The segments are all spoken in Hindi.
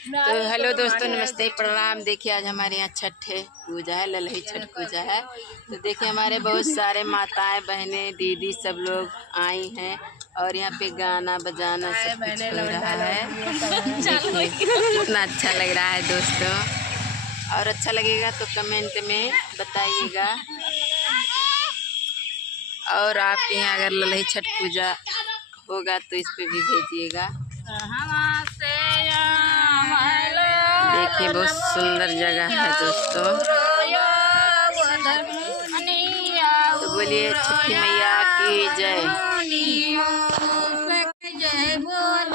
तो हेलो दोस्तों, नमस्ते, प्रणाम। देखिए आज हमारे यहाँ छठ है, पूजा है, ललही छठ पूजा है। तो देखिए हमारे बहुत सारे माताएं, बहनें, दीदी सब लोग आई हैं और यहाँ पे गाना बजाना सब कुछ हो रहा है। देखिए कितना अच्छा लग रहा है दोस्तों, और अच्छा लगेगा तो कमेंट में बताइएगा। और आपके यहाँ अगर ललही छठ पूजा होगा तो इस पे भी भेजिएगा। देखिए बहुत सुंदर जगह है दोस्तों। तो बोलिए छठी मैया की जय। जय बोल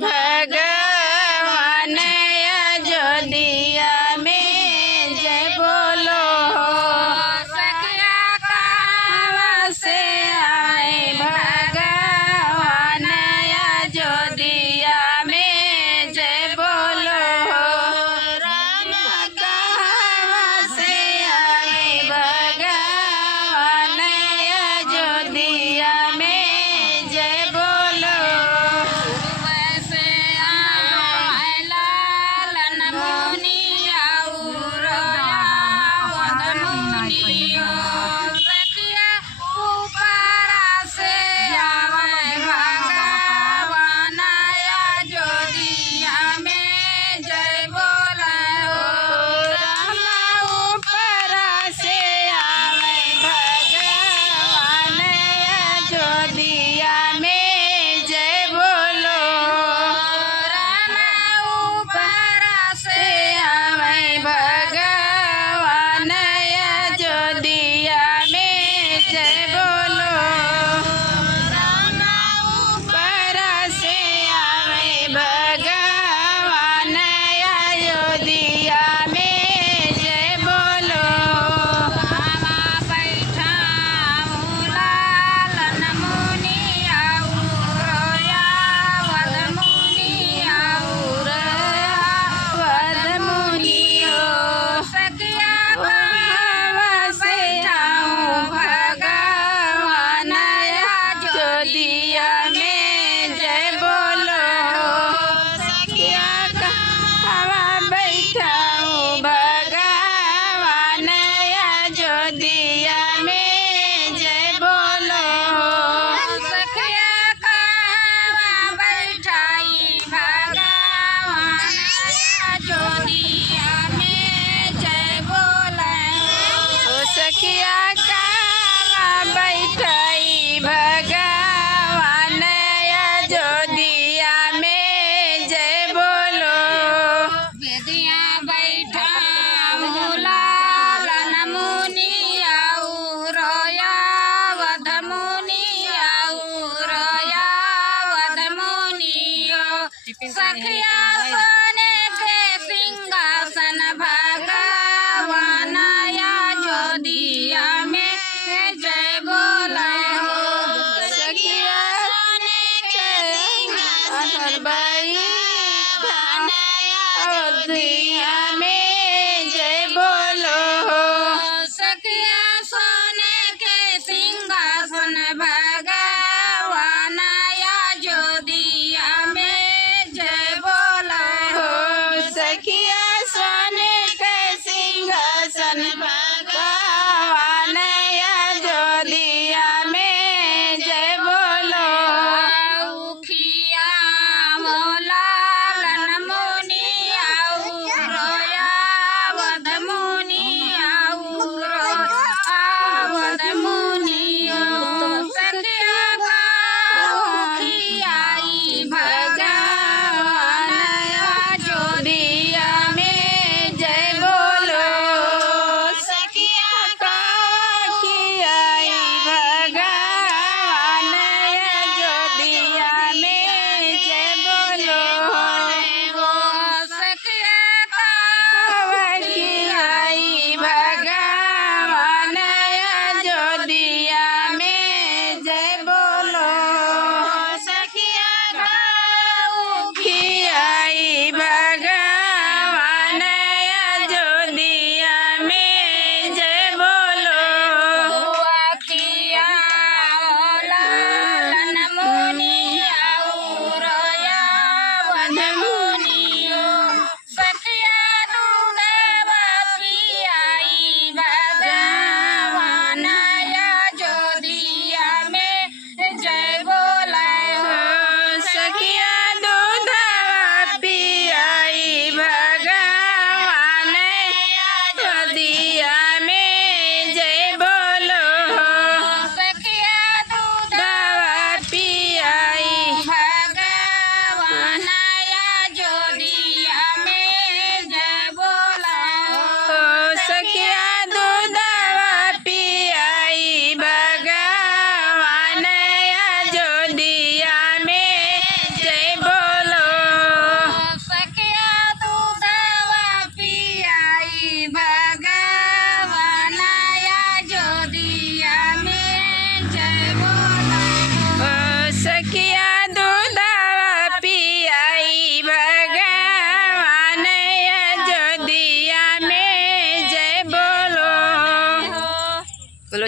भगवान अयोध्या में, जय बोलो सखिया कहाँ से आए भगवान अयोध्या में, जय बोलो राम कहाँ से आए भगवान अयोध्या में, जय बोलो। सखिया सोने के सिंहासन भगवान अयोध्या में, जय बोले हो सखिया सोने के सिंहासन भगवान अयोध्या में, जय बोलो हो सखिया सोने के सिंहासन भगवान अयोध्या में, सखिया सोने के सिंहासन भगवान अयोध्या में, जय बोलो। उखिया मोला लन मुनिया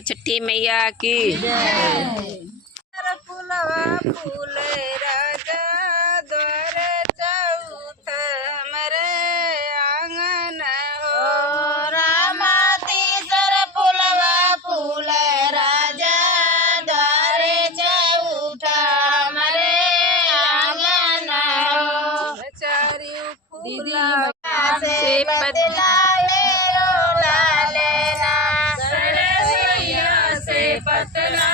बोलो छठी मैया की। फूलवा फूल राजा द्वार चौथ हमरे आंगन हो रामा तीसर फूलवा फूल राजा द्वार चौथ हमरे आंगन हो चारियों फूला से बदलावे रोला लेना सरसैया से पतला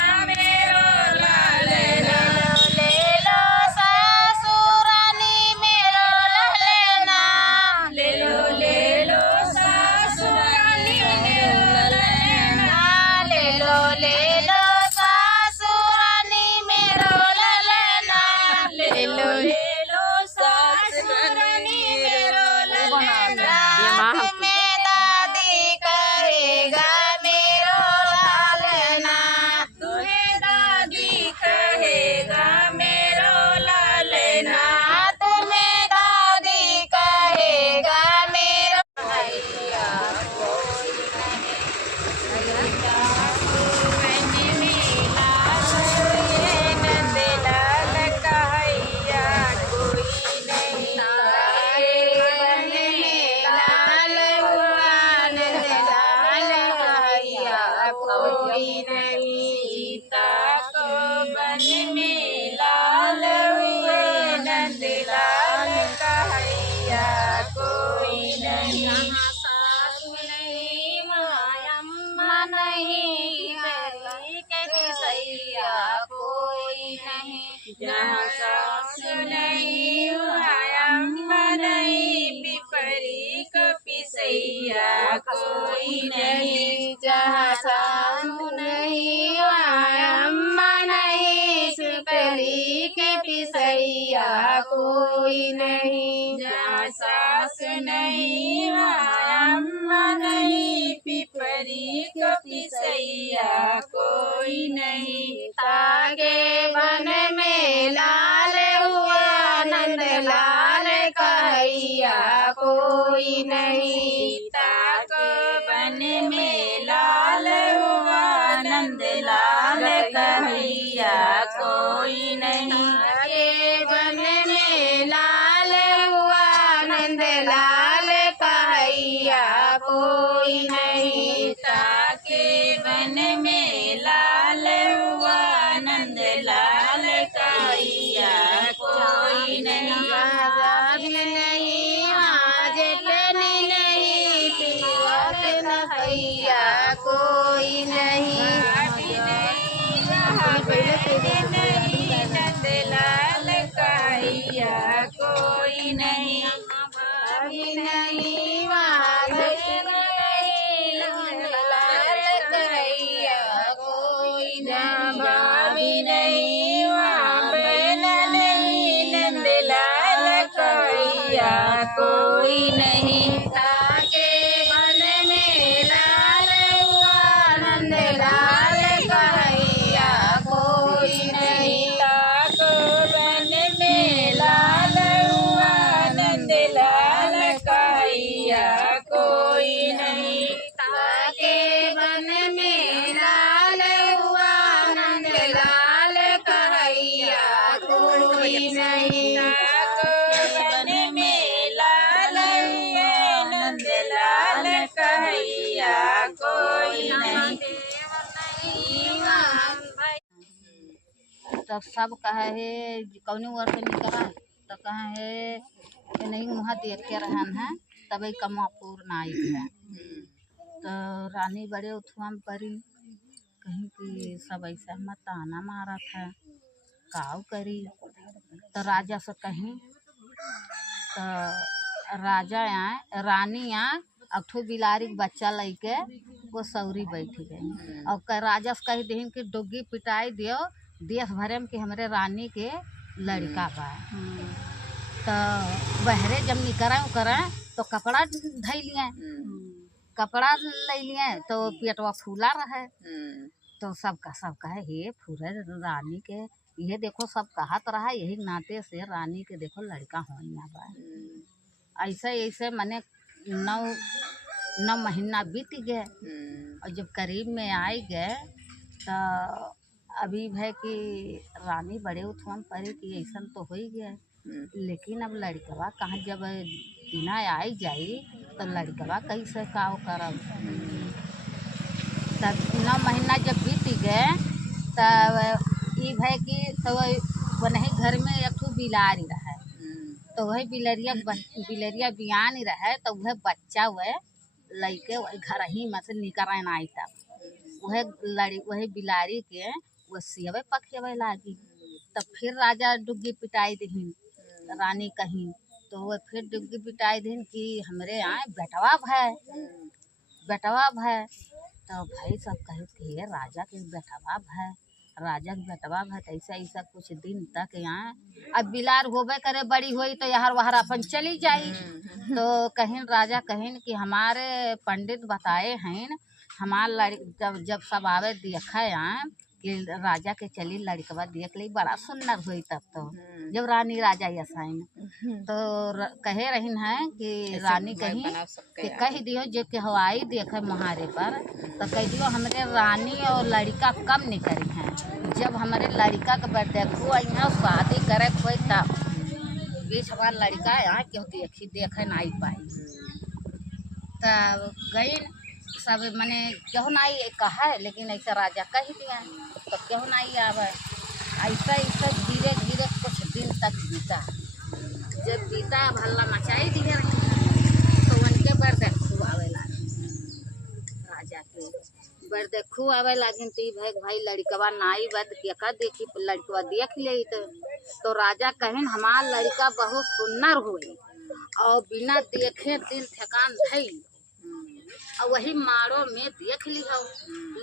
जहाँ सास नहीं अम्मा नहीं पिपरी को पिसैया कोई नहीं जहाँ सास नहीं अम्मा नहीं पिपरी के पिसैया कोई नहीं जहाँ सास नहीं अम्मा नहीं पिपरी को पिसैया कोई नहीं तागे बन में लाल हुआ नंद लाल कहैया कोई नहीं ताको बन में लाल हुआ नंद लाल कहैया कोई नहीं के बन में लाल हुआ नंद लाल कहैया कोई नहीं ताके बन में लाल हुआ नंद लाल कहैया कोई नहीं नहीं पिया नैया कोई नहीं नंद लाल कहैया कोई नहीं नहीं भाभी नहीं बहन नहीं नंद लाल कहैया कोई नहीं ताके बन में लाल हुआ नंद लाल कहैया कोई नहीं ताको बन में लाल हुआ नंद लाल कहैया कोई नहीं ताके बन में लाल हुआ नंद लाल कहैया कोई नहीं ताको बन में लाल हुआ नंद लाल कहैया कोई नहीं तब सब कहे है कौनी वर्ष निकला तो कहे है कि नहीं वहाँ देख के रहन है तभी कमापुर नाइक है तो रानी बड़े उथुआ में पड़ी कहीं कि सब ऐसा मत ताना मारा था काव करी तो राजा से कहीं तो राजा आए रानी आए अठो बिलारी बच्चा लेके वो सौरी बैठ गई और राजा से कही दही कि डोगी पिटाई दियो देश भरे में कि हमारे रानी के लड़का बा तो बहरे जब निकरा तो कपड़ा धै लिए कपड़ा ले लिए तो पेटवा फूला रहे तो सबका है हे फूरे रानी के ये देखो सब कहत रहा यही नाते से रानी के देखो लड़का हो बा ऐसे ऐसे मने 9 महीना बीत गए और जब करीब में आए गए तो अभी है कि रानी बड़े उठवन पड़े कि ऐसा तो हो ही गया, लेकिन अब लड़कवा कहाँ जब दिना आई जाई तो लड़कवा कैसे का करब। तब 9 महीना जब बीत गए तब ये है कि तो वही घर में एक ठो बिलारी रहे, तो वही बिलरिया बियान रहे तो वह बच्चा वह लैके वही घर ही में से निकल आई तब वही बिलारी के वह सियवे पखेवे लागी। तब फिर राजा डुग्गी पिटाई दीन रानी कहीं, तो वह फिर डुग्गी पिटाई दीन कि हमरे यहाँ बेटवा भय। तो भाई सब कहे कि राजा के बेटवा भय, राजा के बेटवा भय। तो ऐसा कुछ दिन तक यहाँ अब बिलार होबे करे बड़ी हुई तो यहाँ वहाँ अपन चली जाई। तो कहीं राजा कहीं कि हमारे पंडित बताए हैं हमार जब सब आवे देखे यहाँ कि राजा के चली लड़कवा देख ली बड़ा सुंदर हुई। तब तो जब रानी राजा यसाइन तो कहे रही है कि रानी कहीं कि कह दियो जो कि हवाई देखे मुहारे पर तो कह दियो हमरे रानी और लड़का कम नहीं करी हैं। जब हमारे लड़का के देखो यहाँ शादी करे कोई तब बीच हमारा लड़का यहाँ क्यों देखे नहीं पाई। तब गई सब मने क्यों नहीं कहा, लेकिन ऐसा राजा कह दिया तो क्यों नहीं आवे। ऐसा धीरे धीरे कुछ दिन तक बीता। जब बीता भल्ला मचाई दिए तो उनके बरदेखू आवे लगे, राजा के बरदेखू आवे लगिन तो भाई लड़कवा नाई बात क्या देखी लड़कवा देख ले तो राजा कहें हमार लड़का बहुत सुंदर हुई और बिना देखे दिल ठेकान धई और वही मारो में देख ली हो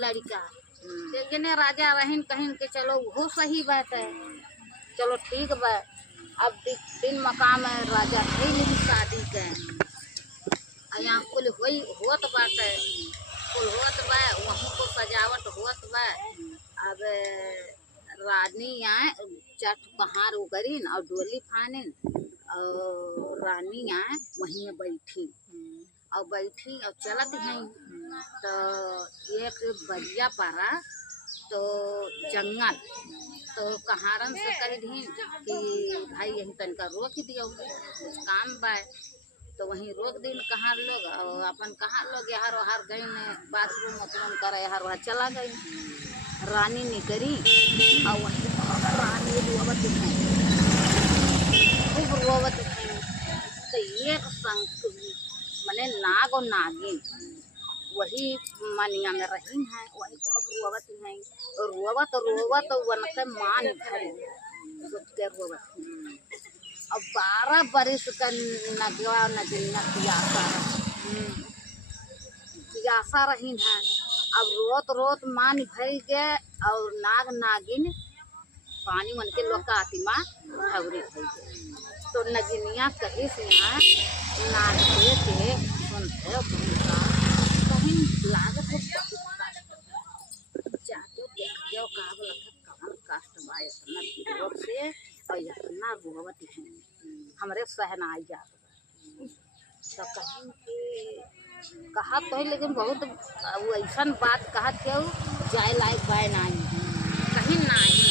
लड़का। लेकिन राजा रहीन कहीं के चलो वो सही बात है, चलो ठीक बा। अब दिन मकाम है राजा थे नहीं शादी के यहाँ कुल होत बात है, कुल होत बा वहाँ को सजावट होत बा। अब रानी यहाँ चट कहार उगरीन और डोली फानिन और रानी यहाँ वहीं में बैठी और चलत हैं। तो एक बजिया पारा तो जंगल तो कहारन से कह दी कि भाई यही तनका रोक दियो कुछ काम बा। तो वहीं रोक दिन कहाँ लोग और अपन कहाँ लोग यार वहार गई बाथरूम वाथरूम करे यार वहाँ चला गई। रानी निकली और वहीं रानी रोवत हैं, खूब रोवत हैं। तो एक संग मने नाग और नागिन वही मनिया में रही हैं, वही खूब रोवत हैं और रोवत वनके मान भरी सोच के रोवत हैं। अब 12 बरिस का नगवा नगिनिया पियासा रही हैं। अब रोत मान भर के और नाग नागिन पानी मन के लोग का आतिमा भवरी भर गए। तो नगिनिया कहीं से यहाँ नाग के सुनते कहीं लागत है जाके देखते हो का कहाँ कष्ट बा इतना विरोध से और इतना रोवत है हमारे सहनाई जात। तो कहीं के कहा तो है लेकिन बहुत ऐसा बात कहा क्यों जाए लायक बाय नहीं कहीं नहीं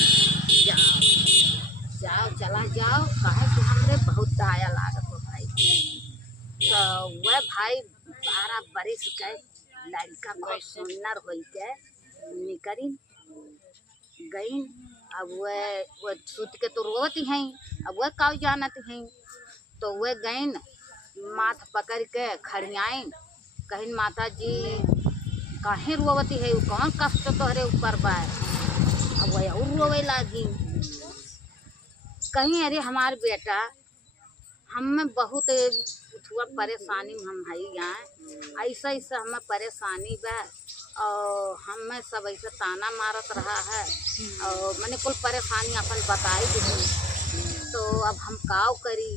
जाओ चला जाओ कहे कि हमरे बहुत दया लागत हो भाई। तो वह भाई 12 बरिस के लड़का बहुत सुंदर हो के निकली गई। अब वह सुत के तो रोवत हैं, अब वह काउ जानत हैं। तो वह गई माथ पकड़ के खड़ियाइन कहीं माता जी काहे रोवती है कौन कष्ट तोहरे ऊपर बा। अब वह और रोवे लागी कहीं अरे हमार बेटा हमें बहुत परेशानी में हम है यहाँ ऐसा हमें परेशानी बा और हमें सब ऐसे ताना मारत रहा है और मैंने कुल परेशानी अपन बताई दी। तो अब हम काव करी।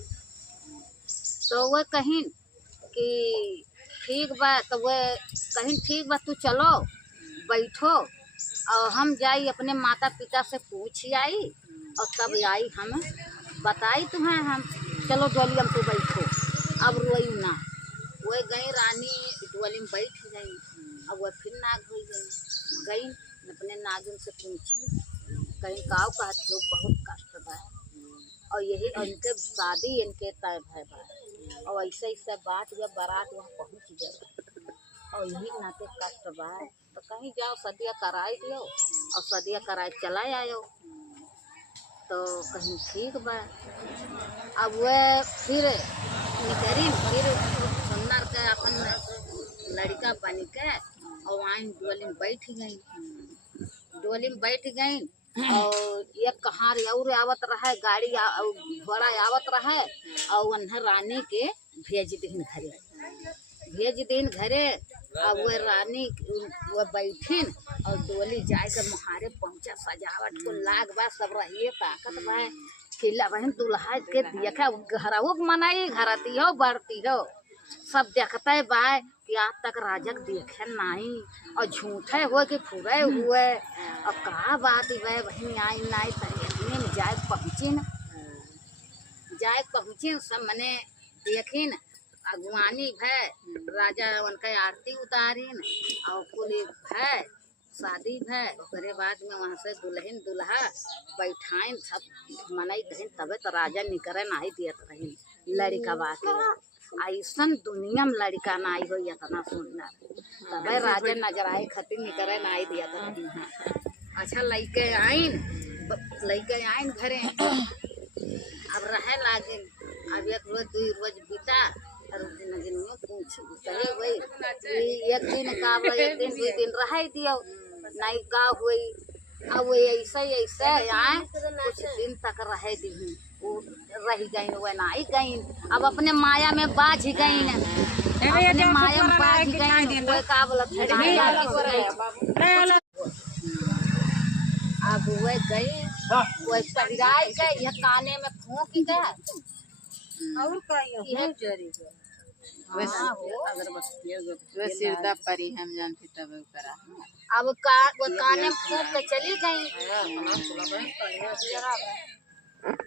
तो वह कहीं कि ठीक बा, तो वह कहीं ठीक बा तू चलो बैठो और हम जाई अपने माता पिता से पूछ आई और तब आई हम बताई तुम्हें हम चलो डोलियम तो बैठो अब रोई ना वो गई रानी डोली में बैठ गई। अब वह फिर नाग हो गई अपने नागिन से पूछी कहीं काव कहते हो बहुत कष्ट बा और यही इनके शादी इनके तय भय बा और ऐसे ऐसे बात जब बारात वहाँ पहुँच गए और यही नाते कष्ट बा तो कहीं जाओ सदिया कराई दियो और सदिया कराए चला आयो तो कहीं ठीक बा। अब वह फिर निकरी फिर सुंदर के अपन लड़का बन के और वहाँ डोली में बैठ गई। डोली में बैठ गई और एक कहार और आवत रहे गाड़ी घोड़ा आवत रहे और उन्हें रानी के भेज दिन घरे। अब वह रानी वह बैठिन और डोली जाए कर मुहारे पहुँचा सजावट को लाग बा सब रहिए ताकत बा खिला बहन दुल्हा के देखा घरवो मनाई घरती हो बढ़ती हो सब देखते बा कि आज तक राजक देखे नहीं और झूठे हुए कि फुरे हुए और कहा बात वह बहन आई नाई तरीके में जाए पहुँचिन सब मने देखिन अगुवानी है राजा उनका आरती उतारिन और कुल है शादी है उसके बाद में वहाँ से दुल्हन दुल्हा बैठाइन सब मनाई कहीं तबे तो राजा निकरे नहीं दियत रही लड़का बात ऐसा दुनिया में लड़का नहीं हो इतना सुनना तबे राजा नजर आए खतिर निकरे नहीं दियत रही। अच्छा लड़के आइन घरे अब रहे लागे अब एक रोज दो रोज बीता कहे वही एक दिन का एक दिन दो दिन रह दियो नहीं का हुई अब ऐसे यहाँ कुछ दिन तक रह दी वो रह गई वह नहीं गई अब अपने माया में बाझ गई अपने माया में बाझ गई वह का बोलत अब वह गई वह पहिराई गई यह काने में फूंक गए और कहीं वह सिरदा परी हम जानते तब करा अब वो काने में फूंक के चली गई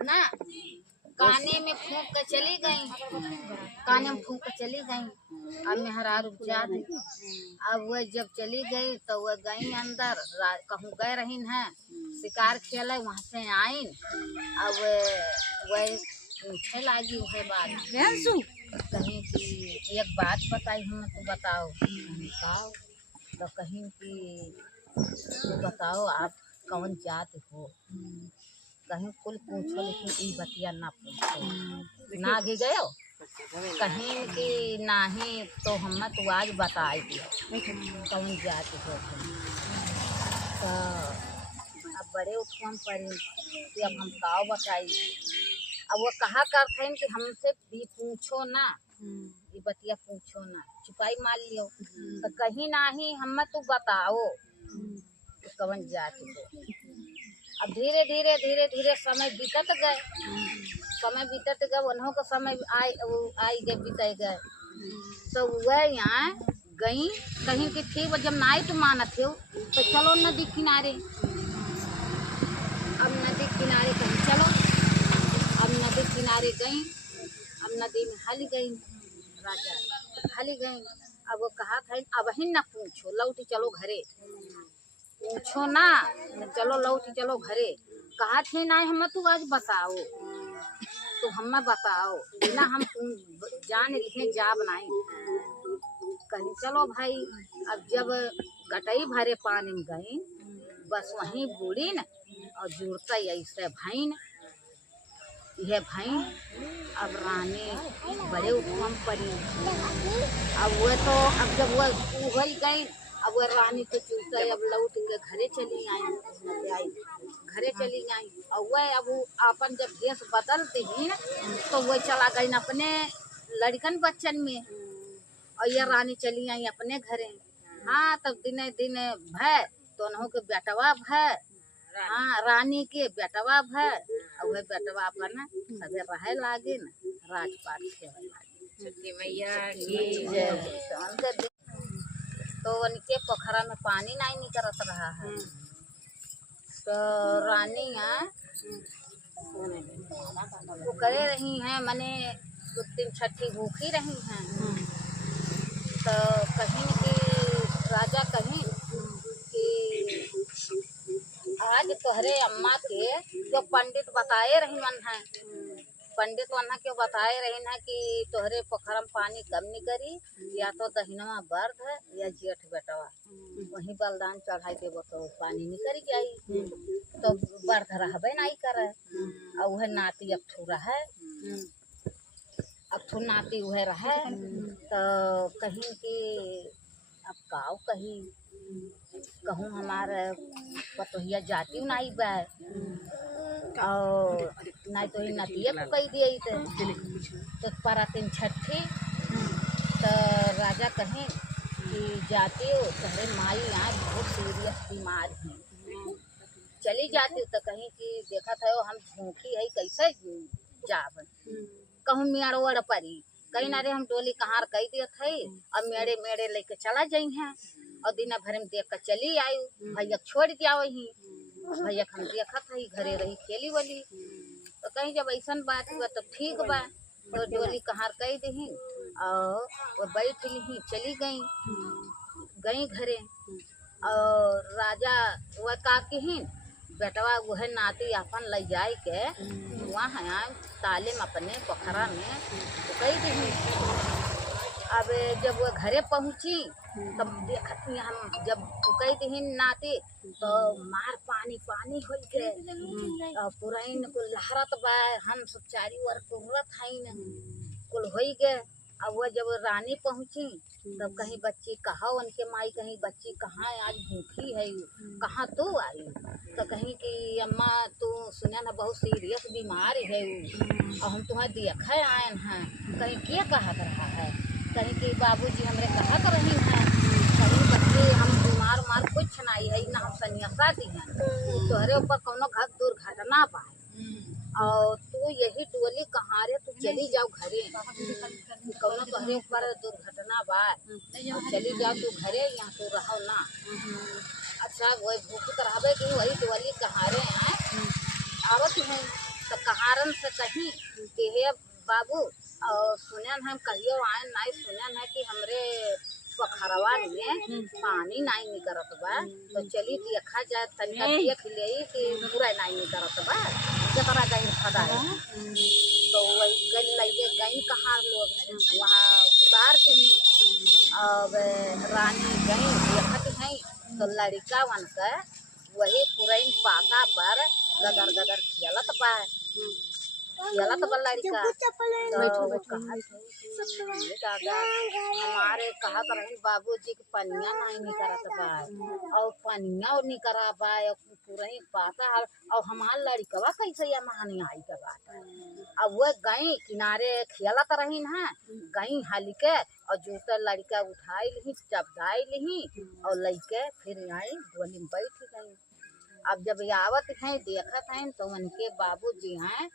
ना काने में फूंक के चली गई अब मेहरा रुक जा दी। अब वह जब चली गई तो वह गई अंदर कहूँ गए रही है शिकार खेले वहाँ से आइन अब वह पूछे लागी वह बात कहीं कि एक बात बताई हम तो बताओ तो कहीं कि तो बताओ आप कौन जात हो कहीं कुल पूछो लेकिन ई बतिया ना पूछो ना घी गयो कहीं कि नहीं तो हम तो आज बताई दियो कौन जात हो तो अब बड़े उठम पड़ी कि अब हम काव बताई अब वो कहा करते हैं कि हमसे भी पूछो ना ये बतिया पूछो ना छुपाई मार लियो तो कहीं नहीं हम तो बताओ तो कवन जात हो। अब धीरे धीरे समय बीतत गए उन्हों का समय आई गए बीते गए तो वह यहाँ गई कहीं कि ठीक जब नाई तो मानत हो तो चलो नदी किनारे अब नदी किनारे कहीं चलो अब नदी किनारे गई अब नदी में हल गई राजा हल गई। अब वो कहा था अब ही न पूछो लौटी चलो घरे पूछो ना चलो लौटी चलो घरे कहा थे ना हम तू आज बताओ तो हम बताओ बिना हम जान लिखे जा बनाई कहीं चलो भाई। अब जब गटई भरे पानी में गई बस वहीं बूढ़ी न और जुड़ता ऐसे भाई यह भाई अब रानी बड़े उपम पड़ी अब वह तो अब जब वह उगल गई अब वह रानी तो चूसते अब लौट के घरे चली आई और वह अब अपन जब देश बदलते ही तो वह चला गई अपने लड़कन बच्चन में और यह रानी चली आई अपने घरे। हाँ तब दिने दिने भय तो उन्हों के बेटवा भय हाँ रानी के बेटवा भय और वह बेटवा अपन सभी रहे लागे न राजपाट खेवे लागे छठी मैया की जय। तो उनके पोखरा में पानी नहीं निकलत रहा है तो रानी वो करे रही हैं मने 2 दिन छठी भूखी रही हैं तो कहीं कि राजा कहीं कि आज तोहरे अम्मा के जो पंडित बताए रही मन है, पंडित वहाँ के बताए रही है कि तोहरे पोखरम पानी कम नहीं करी, या तो दहिनवा बर्द है या जेठ बेटवा, वही बलिदान चढ़ाई देवो तो पानी नहीं करी जाई, तो बर्द रहबे नहीं करे। और वह नाती अबथू रहे, अबथू नाती वह रहे, तो कहीं कि अब काव कही कहूँ हमारे पतोहिया जाती नहीं बा, और नहीं तो ही नतिया को कही दिए तो परातीन छठी, तो राजा कहें कि जाती हो तहरे माई आज बहुत सीरियस बीमार हैं, चली जाती हो तो कहीं कि देखा था हम भूखी है कैसे जाब, कहूँ मेड़ परी कहीं ना रे हम डोली कहाँ कही दिए थे, अब मेड़े मेड़े लेके चला जाई हैं, और दिन भर में देख कर चली आई, भैया छोड़ दिया वही, भैया हम देखा था घरे रही खेली वाली, तो कहीं जब ऐसा बात हुआ तो ठीक बा, तो डोली कहाँ कही दी और वो बैठ ली चली गई घरे, और राजा वह का की बेटवा वह नाती अपन ले जाए के वहाँ ताले में अपने पोखरा में कही दी। अब जब वो घरे पहुँची तब देखती हम जब कही दी नाती तो मार पानी पानी हो गए, पुराइन को लहरत बा, हम सब चारी ओर कुर्रत है न कुल हो गए। अब वह जब रानी पहुँची तब कहीं बच्ची कहा उनके माई कहीं बच्ची कहाँ आज भूखी है, कहाँ तू आई, तो कहीं कि अम्मा तू सुना ना बहुत सीरियस बीमार है और हम तुम्हें देखे आए हैं, कहीं क्या कहा रहा है, कहीं कि बाबूजी हमरे कहा कर रही हैं, कहीं बच्चे हम बीमार मार कुछ नहीं है ना हम सन्यासा दी हैं, तोहरे ऊपर कोनो घर दुर्घटना पाए और तू यही टोली कहाँ रे तू चली जाओ घरे, कोनो तोहरे ऊपर दुर्घटना बा चली जाओ तू घरे, यहाँ तू रहो ना। अच्छा वही भूखी तो रहबे कि वही टोली कहाँ रे हैं आवत हैं, तो कहारन से कहीं कि हे बाबू और सुनन हम कहियो आए नहीं, सुनन है कि हमरे पोखरवा में पानी नहीं निकरत बा, तो चली देखा जाए तनिका देख ले कि पूरा नहीं निकरत बा, जतरा गई खड़ा है, तो वही गई लगे गई कहाँ लोग वहाँ उतार दी, अब रानी गई देखत हैं तो लड़का वन से वही पुरैन पाता पर गदर गदर खेलत बा, खेलत बा लड़का, तो कहा दादा हमारे कहा कर बाबूजी के पनिया नहीं निकरत बा, और पनिया निकरा बा पुरैन पाता और हमार लड़कवा कैसे या महानी आई के बात, अब वह गई किनारे खेलत रही है, गई हाली के और जूता लड़का उठाई ली चपदाई ली और लैके फिर आई डोली में बैठ गई। अब जब आवत हैं देखत हैं तो उनके बाबूजी हैं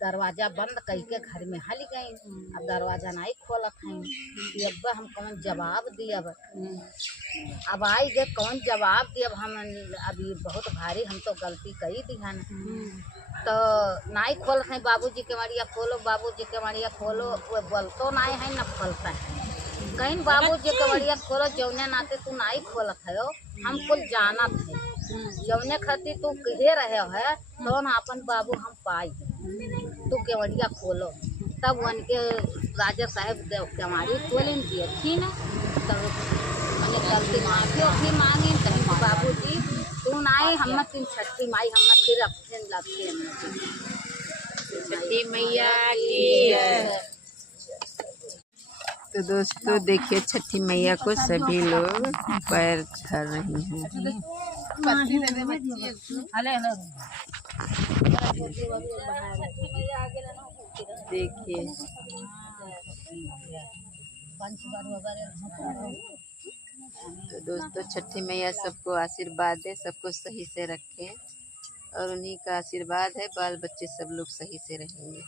दरवाजा बंद करके घर में हल गई, अब दरवाजा नहीं खोलत हैं कि अब हम कौन जवाब दियब, अब आई गए कौन जवाब दियब, हम अभी बहुत भारी हम तो गलती कही दी हन, तो नहीं खोलत हैं बाबूजी के मरिया खोलो, बाबूजी के मरिया खोलो, वो बोलतो नहीं है न खोलता है, कहीं बाबूजी के मरिया खोलो जौने नाते तू नहीं खोलत है, हम कुल जानत है जौने खातिर तू कहे रहे है तो न अपन बाबू हम पाई तू केवड़िया खोलो, तब उनके राजा साहब केवाड़ी खोलें दिए थी न, तब मैंने गलती माफी मांगी, कहीं बाबूजी तू नहीं हम तीन छठी माई हम फिर अपने लगते छठी मैया की। तो दोस्तों देखिए छठी मैया को सभी लोग पैर धर रही हैं, देखिए तो दोस्तों छठी मैया सबको आशीर्वाद दे, सबको सही से रखें और उन्हीं का आशीर्वाद है बाल बच्चे सब लोग सही से रहेंगे।